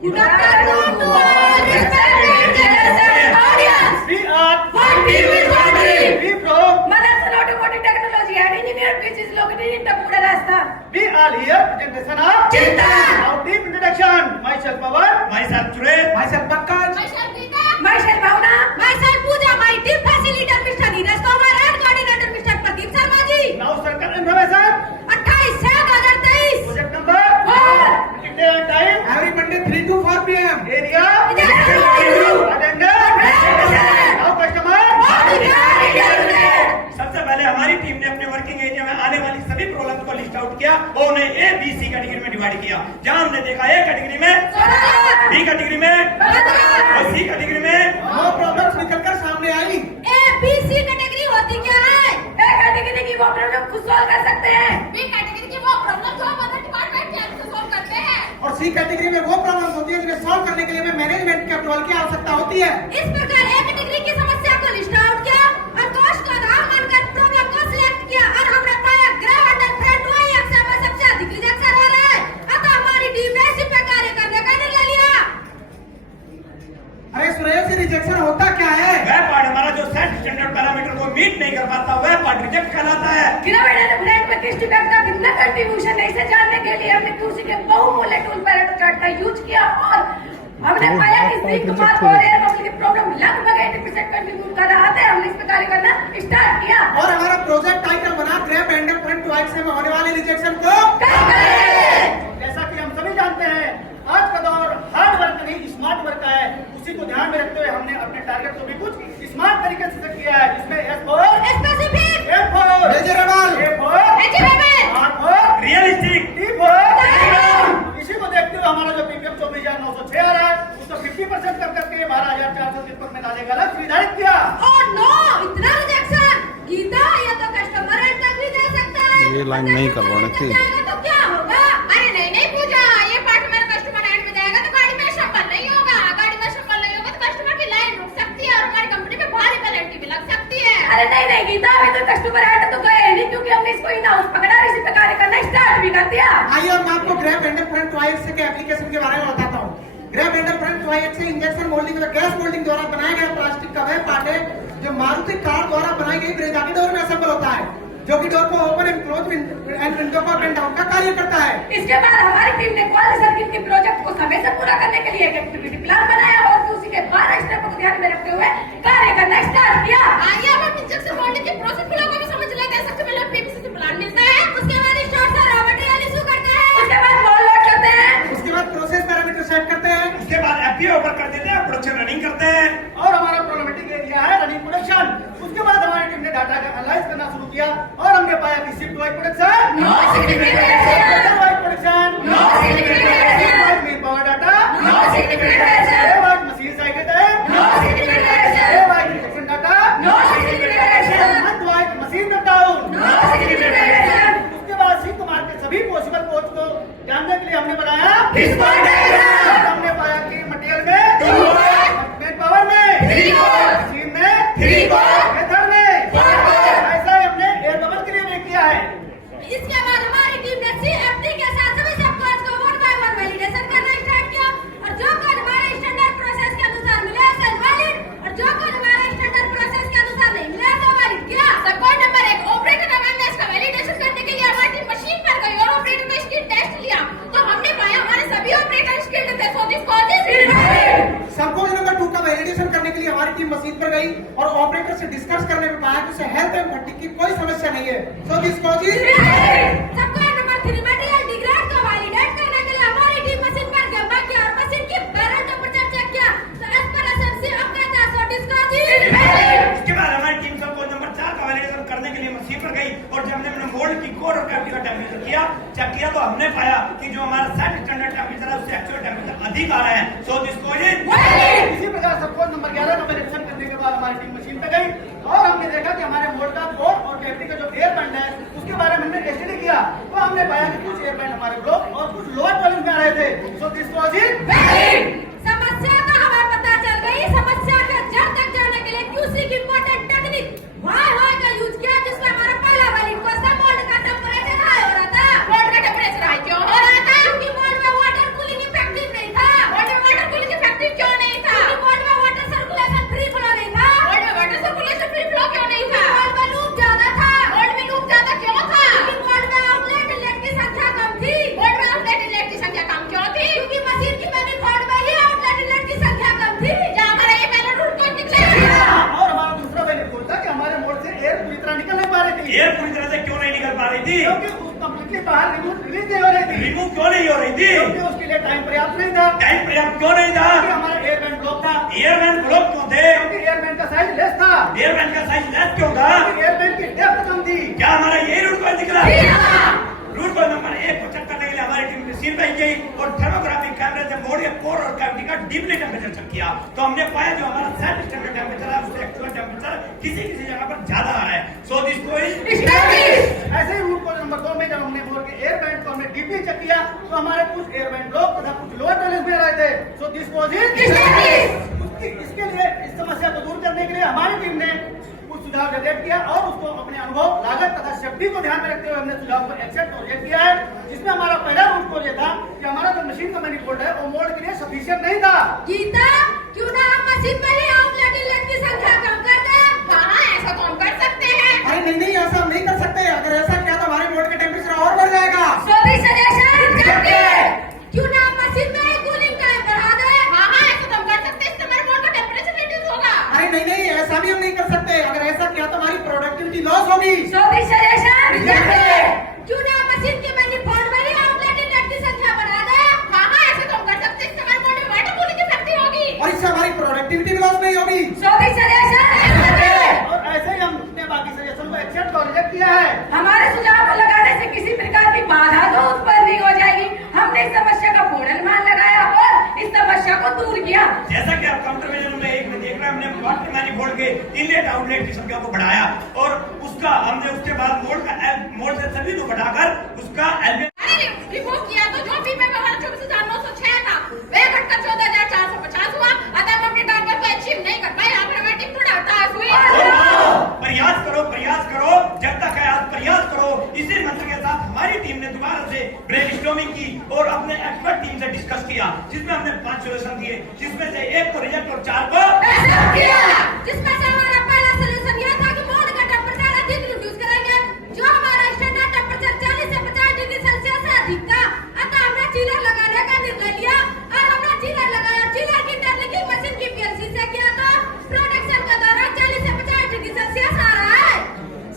Good afternoon to all respected judges and audience. We are One team is one dream. we from Motherson Automotive Technology and Engineer which is located in Tapura, Rajasthan. we are here presentation of Chintan. Now deep introduction. Myself Pawan. myself Suresh, Myself Pankaj. Myself Geeta. Myself Bhavna. Myself Pooja. My team facilitator Mr. Neeraj Tomar and coordinator Mr. Pradeep Sharma ji. Now circle information. 28/7/2023. Project number 4. Meeting day and time. Every Monday 3 to 4 p.m. Area. Attendance. Attendance. Now customer. सबसे पहले हमारी team ने अपने working area में आने वाली सभी problem को लिस्ट आउट किया और उन्हें ए बी सी कैटेगरी में डिवाइड किया। जहां हमने देखा ए कैटेगरी में, बी कैटेगरी में और सी कैटेगरी में वो प्रॉब्लम्स निकलकर सामने आई। ए बी सी कैटेगरी होती क्या है? ए कैटेगरी की वो प्रॉब्लम खुद सॉल्व कर सकते हैं। बी कैटेगरी की वो प्रॉब्लम जो हम अदर डिपार्टमेंट के हेल्प से सॉल्व करते हैं। और सी कैटेगरी में वो प्रॉब्लम्स होती है जिन्हें सॉल्व करने के लिए हमें मैनेजमेंट के अप्रूवल की आवश्यकता होती है। इस प्रकार ए कैटेगरी की समस्या को लिस्ट आउट किया और कॉस्ट का आधार मानकर प्रॉब्लम को सिलेक्ट किया और हमने पाया grab under front Y axle में सबसे अधिक रिजेक्शन हो रहा है। अतः हमारी टीम ने इसी पे कार्य करने का निर्णय लिया। अरे सुरेश, ये रिजेक्शन होता क्या है? वह पार्ट हमारा जो सेट स्टैंडर्ड पैरामीटर को मीट नहीं कर पाता वह पार्ट रिजेक्ट कहलाता है। ग्रेव अंडर फ्रंट में किस डिफेक्ट का कितना कंट्रीब्यूशन है इसे जानने के लिए हमने क्यूसी के बहुमूल्य टूल पैरामीटर चार्ट का यूज किया और हमने पाया कि सिंक मार्क और एयर बबल की प्रॉब्लम लगभग 80% कंट्रीब्यूट कर रहा था। हमने इस पे कार्य करना स्टार्ट किया और हमारा प्रोजेक्ट टाइटल बना grab and front two X में होने वाले रिजेक्शन को कम करें। जैसा कि हम सभी जानते हैं आज का दौर हार्ड वर्क नहीं स्मार्ट वर्क का है। उसी को ध्यान में रखते हुए हमने अपने टारगेट को भी कुछ स्मार्ट तरीके से सेट किया है जिसमें S for specific, M for measurable, A for achievable, R for realistic, T for time. इसी को देखते हुए हमारा जो पीपीएम 24,906 आ रहा है उसको 50% कर करके 12,453 में डालने का लक्ष्य निर्धारित किया। और नो इतना रिजेक्शन गीता या तो कस्टमर एंड तक भी दे सकता है। ये लाइन नहीं करवानी थी। जाएगा तो क्या होगा? अरे नहीं पूजा, ये पार्ट मेरा कस्टमर एंड में जाएगा तो गाड़ी में सफल नहीं होगा। गाड़ी में सफल नहीं होगा तो कस्टमर की लाइन रुक सकती है और हमारी कंपनी पे भारी पेनल्टी भी लग सकती है। अरे नहीं गीता, अभी तो कस्टमर एंड तो गए नहीं क्योंकि हमने इसको इन हाउस पकड़ा और इसी पे कार्य करना स्टार्ट भी कर दिया। आइए और मैं आपको grab and front two X के एप्लीकेशन के बारे में बताता हूँ। Grab and front two X से इंजेक्शन मोल्डिंग या गैस मोल्डिंग द्वारा बनाया गया प्लास्टिक का वह पार्ट है जो मारुति कार द्वारा बनाई गई ब्रेजाकी डोर में असेंबल होता है, जो कि डोर को open and close and window को अप एंड डाउन का कार्य करता है। इसके बाद हमारी टीम ने क्वालिटी सर्किट के प्रोजेक्ट को समय से पूरा करने के लिए एक एक्टिविटी प्लान बनाया और उसी के 12 स्टेप को ध्यान में रखते हुए कार्य करना स्टार्ट किया। आइए अब हम इंजेक्शन मोल्डिंग के प्रोसेस फ्लो को भी समझ लेते हैं। सबसे पहले पीपीसी से प्लान मिलता है, उसके बाद स्टोर से रॉ मटेरियल इशू करते हैं, उसके बाद मोल्ड लोड करते हैं, उसके बाद प्रोसेस पैरामीटर सेट करते हैं, उसके बाद एफपीओ ऊपर कर देते हैं, प्रोडक्शन रनिंग करते हैं और हमारा प्रॉब्लमेटिक एरिया है रनिंग प्रोडक्शन। उसके बाद हमारी टीम ने डाटा का एनालाइज करना शुरू किया और हमने पाया कि shift wise production, no significant wise production, no significant manpower data, no significant wise machine side data, no significant wise injection data, no significant month wise machine down. No significant उसके बाद sink mark के सभी possible code को जानने के लिए हमने बनाया हिस्टोग्राम डायग्राम। हमने पाया कि मटेरियल में 2 वोल्ट, मेन पावर में 3 वोल्ट, मशीन में 3 वोल्ट, मेथड में 4 वोल्ट। ऐसा ही हमने एयर बबल के लिए भी किया है। इसके बाद हमारी टीम ने सीएफटी के साथ सभी सब कोड को 1 बाय 1 वैलिडेशन करना स्टार्ट किया और जो कोड हमारे स्टैंडर्ड प्रोसेस के अनुसार मिला है वैलिड और जो कोड हमारे स्टैंडर्ड प्रोसेस के अनुसार नहीं मिला तो वैलिड किया। सब कोड नंबर 1 ऑपरेटर अवेयरनेस का वैलिडेशन करने के लिए हमारी टीम मशीन पर गई और ऑपरेटर का स्किल टेस्ट लिया तो हमने पाया हमारे सभी ऑपरेटर स्किल्ड थे। So this code is valid. संकोच नंबर 2 का वैलिडेशन करने के लिए हमारी टीम मशीन पर गई और ऑपरेटर से डिस्कस करने में पाया कि उसे हेल्थ एंड फटीग की कोई समस्या नहीं है। सो दिस कोड इज सबको नंबर 3 मटेरियल डिग्रेड को वैलिडेट करने के लिए हमारी टीम मशीन पर गई बाकी और मशीन की बैरल टेंपरेचर चेक किया तो एज पर एसएमसी अपने था। So this code is valid. उसके बाद हमारी टीम सब कोड नंबर 4 का वैलिडेशन करने के लिए मशीन पर गई और जब हमने मोल्ड की कोर और कैविटी का टेम्परेचर चेक किया तो हमने पाया कि जो हमारा सेट स्टैंडर्ड टेम्परेचर है उससे एक्चुअल टेम्परेचर अधिक आ रहा है। So this code is valid. इसी प्रकार सब कोड नंबर 11 का वैलिडेशन करने के बाद हमारी टीम मशीन पे गई और हमने देखा कि हमारे मोल्ड का कोर और कैविटी का जो एयर बैंड है उसके बारे में हमने टेस्ट किया तो हमने पाया कि कुछ एयर बैंड हमारे ब्लॉक और कुछ लोअर वॉल्यूम में आ रहे थे। So this was it valid. समस्या का हमें पता चल गई। समस्या के जड़ तक जाने के लिए क्यूसी की इंपॉर्टेंट टेक्निक वाई का यूज किया जिसमें हमारा पहला वैलिड क्वेश्चन मोल्ड का टेंपरेचर हाई हो रहा था। मोल्ड का टेंपरेचर हाई क्यों हो रहा था? क्योंकि मोल्ड में वाटर कूलिंग इफेक्टिव नहीं था। मोल्ड में रही थी? क्योंकि उस कंप्लीटली बाहर रिलीज नहीं हो रही थी। रिमूव क्यों नहीं हो रही थी? क्योंकि उसके लिए टाइम पर्याप्त नहीं था। टाइम पर्याप्त क्यों नहीं था? क्योंकि हमारा एयरमैन ब्लॉक था। एयरमैन ब्लॉक क्यों थे? क्योंकि एयरमैन का साइज लेस था। एयरमैन का साइज लेस क्यों था? क्योंकि एयरमैन की डेप्थ कम थी। क्या हमारा यही रूट कॉल निकला? जी हाँ। रूट कॉल नंबर 1 को चेक करने के लिए हमारी टीम मशीन लाई गई और थर्मोग्राफिक कैमरे से मोड़ के कोर और कैविटी का डीपली टेम्परेचर चेक किया, तो हमने पाया जो हमारा सेट स्टैंडर्ड टेम्परेचर है उससे एक्चुअल टेम्परेचर किसी किसी जगह पर ज्यादा आ रहा है। सो दिस इज ऐसे ही रूट कॉल नंबर 2 में जब हमने बोल के एयरबैंड को हमने डीपली चेक किया तो हमारे कुछ एयरबैंड ब्लॉक तथा कुछ लोअर टॉलरेंस में रहे थे। सो दिस वाज इसके लिए इस समस्या को दूर करने के लिए हमारी टीम ने कुछ सुझाव जनरेट किया और उसको अपने अनुभव, लागत तथा सेफ्टी को ध्यान में रखते हुए हमने सुझाव को एक्सेप्ट और रिजेक्ट किया है। जिसमें हमारा पहला रूट कॉल ये था कि हमारा जो मशीन का मैनिफोल्ड है वो मोड के लिए सफिशिएंट नहीं था। गीता, क्यों ना हम मशीन पर ही आउटलेट इनलेट की संख्या कम कर दें? हाँ, ऐसा तो हम कर सकते हैं। अरे नहीं नहीं, ऐसा हम नहीं कर सकते। अगर ऐसा किया तो हमारे मोड का टेम्परेचर और बढ़ जाएगा। So this suggestion rejected. क्यों ना हम मशीन में कूलिंग टाइम बढ़ा दें? हाँ, ऐसा तो हम कर सकते हैं। इससे हमारे मोड का टेम्परेचर रिड्यूस होगा। अरे नहीं नहीं, ऐसा भी हम नहीं कर सकते। अगर ऐसा किया तो हमारी प्रोडक्टिविटी लॉस होगी। So this suggestion rejected. क्यों ना हम मशीन के मैनिफोल्ड में ही आउटलेट इनलेट की संख्या बढ़ा दें? हाँ, ऐसा तो हम कर सकते हैं। इससे हमारे मोड में वाटर कूलिंग इफेक्टिव होगी। और इससे हमारी प्रोडक्टिविटी भी लॉस नहीं होगी। So this suggestion accepted. और ऐसे ही हमने बाकी सजेशन को एक्सेप्ट और रिजेक्ट किया है। हमारे सुझाव को लगाने से किसी प्रकार की बाधा तो उत्पन्न नहीं हो जाएगी। हमने इस समस्या का पूर्ण अनुमान लगाया और इस समस्या को दूर किया। जैसा कि आप काउंटर मेजर में एक में देख रहे हैं, हमने वाटर मैनिफोल्ड के इनलेट आउटलेट की संख्या को बढ़ाया और उसका हमने उसके बाद मोड से सभी को बढ़ाकर उसका रिमूव किया तो जो भी मैं 24,906 था वह घटकर 14,450 हुआ। अतः हम अपने टारगेट को अचीव नहीं कर पाए। यहाँ पर हमारी टीम थोड़ा हताश हुई। प्रयास करो जब तक है आज प्रयास करो। इसी मंत्र के साथ हमारी टीम ने दोबारा से ब्रेनस्टॉर्मिंग की और अपने एक्सपर्ट टीम से डिस्कस किया, जिसमें हमने 5 सॉल्यूशन दिए, जिसमें से 1 को रिजेक्ट और 4 को एक्सेप्ट किया। जिसमें से हमारा पहला सॉल्यूशन यह था कि मोड का टेम्परेचर अधिक रिड्यूस करेंगे, जो हमारा स्टैंडर्ड टेम्परेचर 40 से 50 डिग्री सेल्सियस से अधिक था। अतः हमने चिलर लगाने का निर्णय लिया और हमने चिलर लगाया। चिलर की इंटरलिंकिंग मशीन की पीएलसी से किया तो प्रोडक्शन का दौरान 40 से 50 डिग्री सेल्सियस आ रहा है।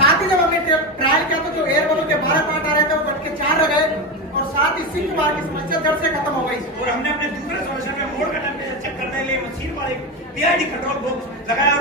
साथ ही जब हमने ट्रायल किया तो जो एयर बबल के 12 पार्ट आ रहे थे वो घट के 4 रह गए और साथ ही सिंक बार की समस्या जड़ से खत्म हो गई। और हमने अपने दूसरे सॉल्यूशन में मोड का टेम्परेचर चेक करने के लिए मशीन पर एक पीआईडी कंट्रोल बॉक्स लगाया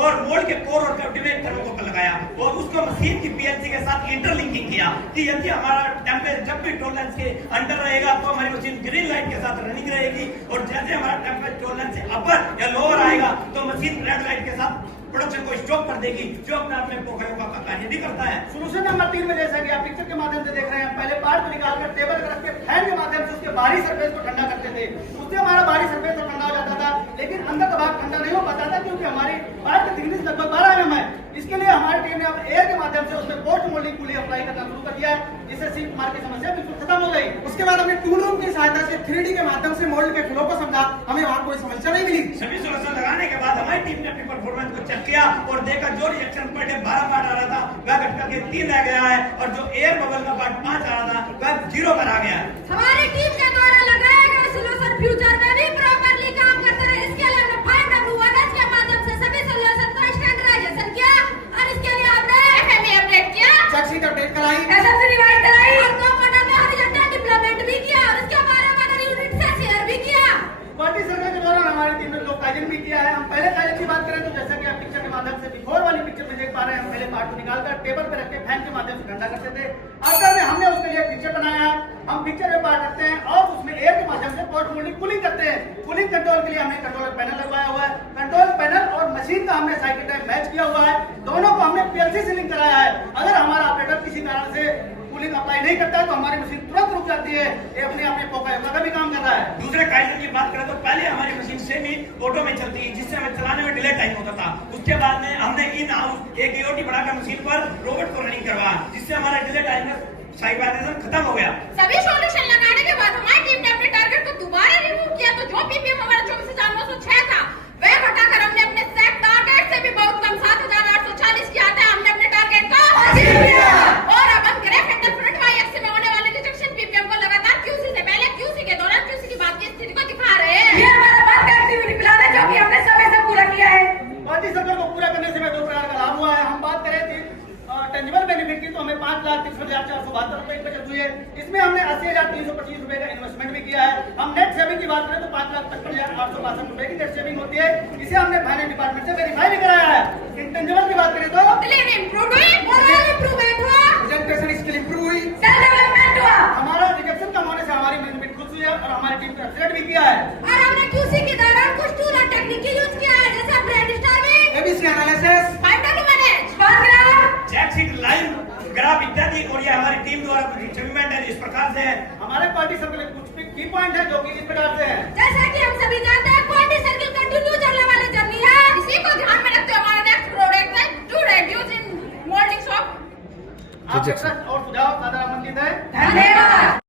और मोड के कोर और कैविटी में एक थर्मोकपल लगाया और उसको मशीन की पीएलसी के साथ इंटरलिंकिंग किया कि यदि हमारा टेम्परेचर जब भी टॉलरेंस के अंडर रहेगा तो हमारी मशीन ग्रीन लाइट के साथ रनिंग रहेगी और जैसे हमारा टेम्परेचर टॉलरेंस से अपर या लोअर आएगा तो मशीन रेड लाइट के साथ प्रोडक्शन को स्टॉप कर देगी, जो अपने आप में पोखरों का कार्य भी करता है। सोल्यूशन नंबर 3 में जैसा कि आप पिक्चर के माध्यम से देख रहे हैं, पहले पार्ट को निकालकर टेबल पर रख के फैन के माध्यम से उसके बाहरी सरफेस को ठंडा करते थे। उससे हमारा बाहरी सरफेस तो ठंडा हो जाता था, लेकिन अंदर का भाग ठंडा नहीं हो पाता था क्योंकि हमारी पार्ट की थिकनेस लगभग 12 mm है। इसके लिए हमारी टीम ने अब एयर के माध्यम से उसमें पोस्ट मोल्डिंग कूलिंग अप्लाई करना शुरू कर दिया है, जिससे सिंक मार की समस्या बिल्कुल खत्म हो गई। उसके बाद हमने टूल रूम की सहायता से 3D के माध्यम से मोल्ड के फ्लो को समझा। हमें वहाँ कोई समस्या नहीं मिली। सभी सॉल्यूशन लगाने के बाद हमारी टीम ने अपनी परफॉर्मेंस को चेक किया और देखा जो रिएक्शन पर डे 12 पार्ट आ रहा था वह घट करके 3 रह गया है और जो एयर बबल का पार्ट 5 आ रहा था वह 0 पर आ गया है। हमारी टीम के द्वारा लगाया गया सॉल्यूशन फ्यूचर में भी प्रॉपर्ली काम करता रहे। इसके लिए हमने 5W1H के माध्यम से सभी सॉल्यूशन का स्टैंडर्डाइजेशन किया और इसके लिए हमने FME अपडेट किया, चेक शीट अपडेट कराई, SMC रिवाइज कराई और 2 मॉडल में हॉरिजॉन्टल डिप्लॉयमेंट भी किया और इसके बारे में मॉडल यूनिट से शेयर भी किया। क्वालिटी सर्वे के दौरान हमारी टीम ने लोग काइजन भी किया है। हम पहले काइजन की बात करें तो जैसा कि आप पिक्चर के माध्यम से बिफोर वाली पिक्चर में देख पा रहे हैं, हम पहले पार्ट को निकालकर टेबल पे रख के फैन के माध्यम से ठंडा करते थे। आफ्टर में हमने उसके लिए पिक्चर बनाया है। हम पिक्चर में पार्ट रखते हैं और उसमें एयर के माध्यम से पोर्ट मोल्डिंग कूलिंग करते हैं। कूलिंग कंट्रोल के लिए हमने कंट्रोलर पैनल लगवाया हुआ है। कंट्रोल पैनल और मशीन का हमने साइकिल टाइम मैच किया हुआ है। दोनों को हमने पीएलसी से लिंक कराया है। अगर हमारा ऑपरेटर किसी कारण से कूलिंग अप्लाई नहीं करता है तो हमारी मशीन तुरंत रुक जाती है। ये अपने पोका का भी काम कर रहा है। दूसरे काइजन की बात करें तो पहले हमारी मशीन सेमी ऑटो में चलती है, जिससे हमें चलाने में डिले टाइम होता था। उसके बाद में हमने इन हाउस एक EOT बढ़ाकर मशीन पर रोबोट को रनिंग करवाया, जिससे हमारा डिले टाइम साइबराइजेशन खत्म हो गया। सभी सॉल्यूशन लगाने के बाद हमारी टीम ने अपने टारगेट को दोबारा रिमूव किया तो जो पीपीएम हमारा 24,906 था वह घटाकर हमने अपने सेट टारगेट से भी बहुत कम 7,840 किया था। हमने अपने टारगेट को अचीव किया और अब हम grab handle front Y axis में होने वाले रिजेक्शन पीपीएम को लगातार QC से पहले QC के दौरान QC की बाद की स्थिति को दिखा रहे हैं। ये हमारा बाद का एक्टिविटी प्लान है जो कि हमने समय से पूरा किया है। क्वालिटी सर्वे को पूरा करने से हमें 2 प्रकार का लाभ हुआ है। हम बात करें टेंजिबल बेनिफिट की तो हमें 5,63,000 बात करें तो 5,58,862 की डेट सेविंग होती है। इसे हमने फाइनेंस डिपार्टमेंट से वेरीफाई भी कराया है। इंटेंजिबल की बात करें तो क्लीन इम्प्रूव हुई, मोरल इम्प्रूवमेंट हुआ, प्रेजेंटेशन स्किल इंप्रूव हुई, सेल्फ डेवलपमेंट हुआ हमारा रिजेक्शन कम होने से हमारी मैनेजमेंट खुश हुई है और हमारी टीम को अपग्रेड भी किया है। और हमने QC के दौरान कुछ टूल और टेक्निक यूज किया है, जैसे brainstorming, ABC analysis, find to manage, biograph, check sheet, live graph इत्यादि। और ये हमारी टीम द्वारा कुछ अचीवमेंट है इस प्रकार से है। हमारे क्वालिटी सर्कल के कुछ की पॉइंट है जो कि इस प्रकार से है। जैसा कि हम सभी जानते हैं क्वालिटी सर्किल कंटिन्यू चलने वाली जर्नी है। इसी को ध्यान में रखते हुए हमारा नेक्स्ट प्रोडक्ट है to reduce in moulding shop. आपके प्रश्न और सुझाव सादर आमंत्रित है। धन्यवाद।